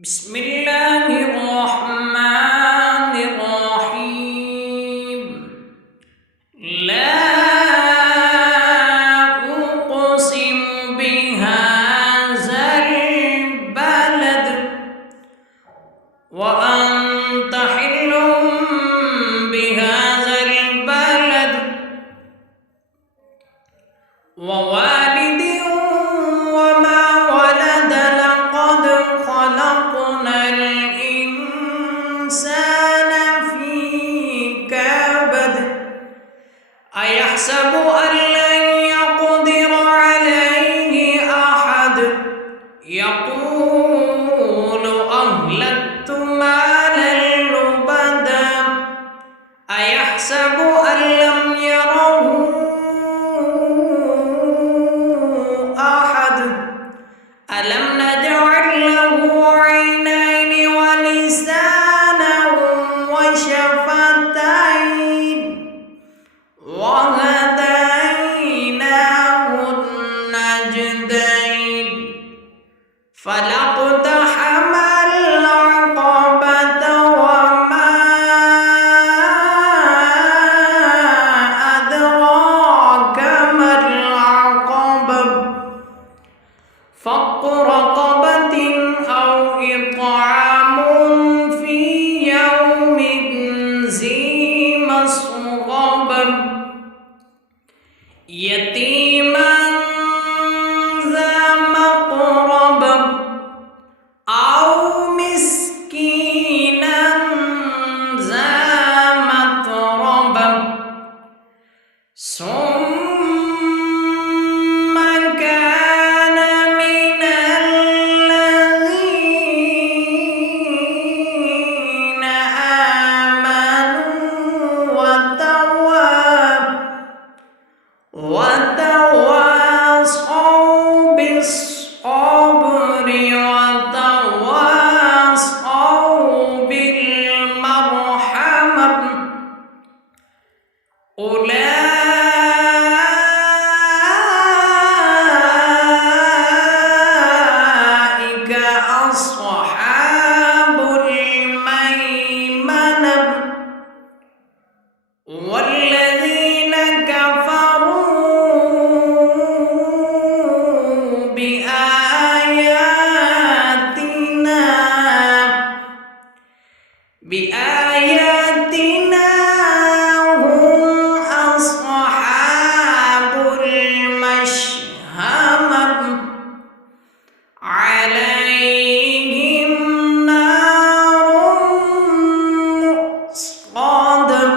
بسم الله الرحمن الرحيم. لا أقسم بهذا البلد وأنت حل بهذا البلد ووالد وما ولد لقد خلقنا الإنسان في كبد أيحسب أن لن يقدر عليه أحد يقول أهلكت مالا لبدا أيحسب أن لم يره أحد ألم نجعل له عينين ولسانا وشفتين وهديناه النجدين فلاقتحم العقبة وما أدراك ما العقبة فك رقبة أو إطعام في يوم ذي مسغبة يتيما ذا مقربة أو مسكينا ذا متربة ثم كان من الذين آمنوا وتواصوا بالصبر وتواصوا بالمرحمة أولئك أصحاب الميمنة والذين كفروا بآياتنا هم أصحاب المشأمة عليهم نار مؤصدة.